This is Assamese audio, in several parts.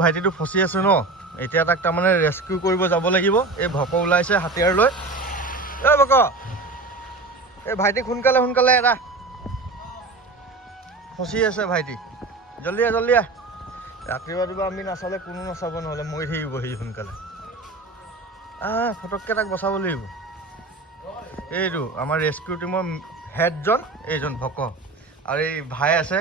ভাইটিটো ফচি আছে ন এতিয়া তাক তাৰমানে ৰেস্কিউ কৰিব যাব লাগিব এই ভক ওলাইছে হাতিয়াৰ লৈ এই ভক এই ভাইটিক সোনকালে সোনকালে এৰা ফচি আছে ভাইটি জলদি জলদি ৰাতিপুৱা আমি নাচালে কোনো নাচাব নহ'লে মৰি থাকিব সি সোনকালে ফটককৈ তাক বচাব লাগিব এইটো আমাৰ ৰেস্কিউ টিমৰ হেডজন এইজন ভক আৰু এই ভাই আছে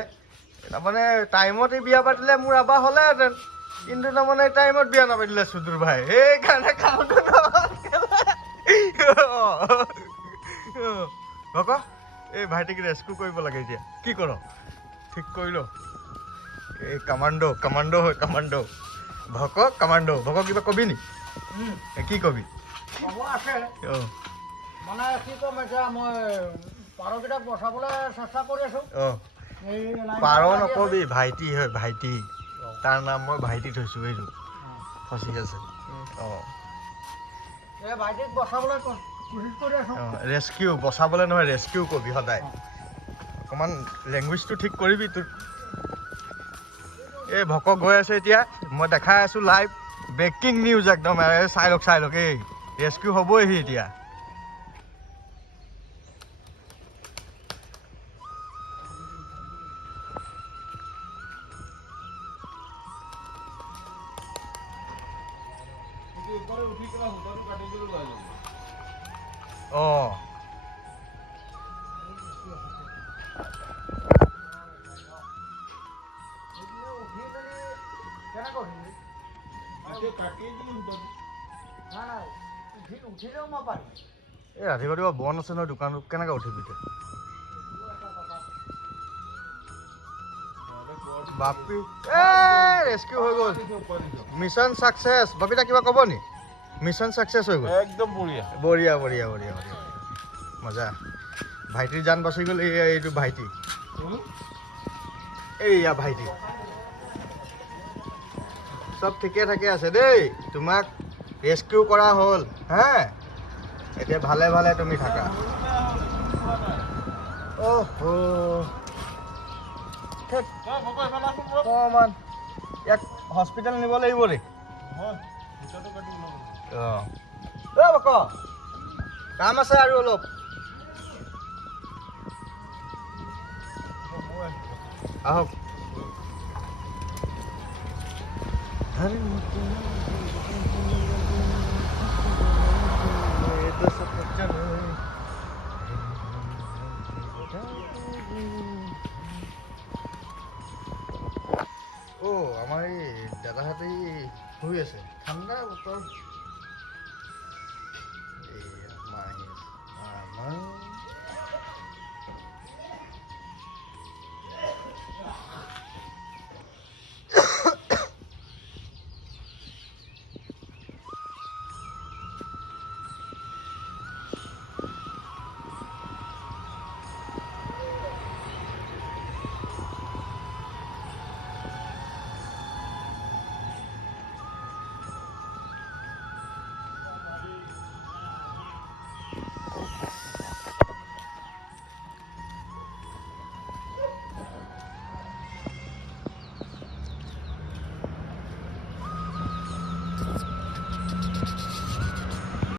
তাৰমানে টাইমত এই বিয়া পাতিলে মোৰ আবাহ হ'লেহেঁতেন কিন্তু তাৰমানে টাইমত বিয়া নাপাতিলে চুদুৰ ভাই সেইকাৰণে ভক এই ভাইটিক ৰেস্কিউ কৰিব লাগে এতিয়া কি কৰ ঠিক কৰি ল এই কামাণ্ডো হয় কামাণ্ডো ভক কামাণ্ডো ভক কিবা কবি নি কি কবি মানে কি ক'ম এতিয়া মই পাৰকেইটাক বচাবলৈ চেষ্টা কৰি আছোঁ পাৰ নকবি ভাইটি হয় ভাইটি তাৰ নাম মই ভাইটি থৈছোঁ এইটো ফচি আছে এই ভাইটিক বচাবলৈ কোচিছ কৰি আছোঁ ৰেস্কিউ বচাবলৈ নহয় ৰেস্কিউ কবি সদায় অকণমান লেংগুৱেজটো ঠিক কৰিবি তোৰ এই ভক গৈ আছে এতিয়া মই দেখাই আছোঁ লাইভ ব্ৰেকিং নিউজ একদম চাই লওক এই ৰেস্কিউ হ'বই সি এতিয়া এই ৰাতিপুৱা বন আছে নহয় দোকানত কেনেকৈ উঠিবি বাপি ৰেস্কিউ হৈ গ'ল মিছন ছাকচেছ বাপিতা কিবা ক'ব নি মিছন ছাকচেছ হৈ গ'ল একদম বঢ়িয়া বঢ়িয়া বঢ়িয়া বঢ়িয়া বঢ়িয়া মজা ভাইটিৰ জান বাচি গ'ল এইটো ভাইটি এইয়া ভাইটি চব ঠিকে থাকে আছে দেই তোমাক ৰেস্কিউ কৰা হ'ল হা এতিয়া ভালে ভালে তুমি থাকা অকণমান ইয়াক হস্পিটেল নিব লাগিব দেই বক কাম আছে আৰু অলপ আহক আমাৰ এই দাদাহঁতে শুই আছে ঠাণ্ডা বতৰ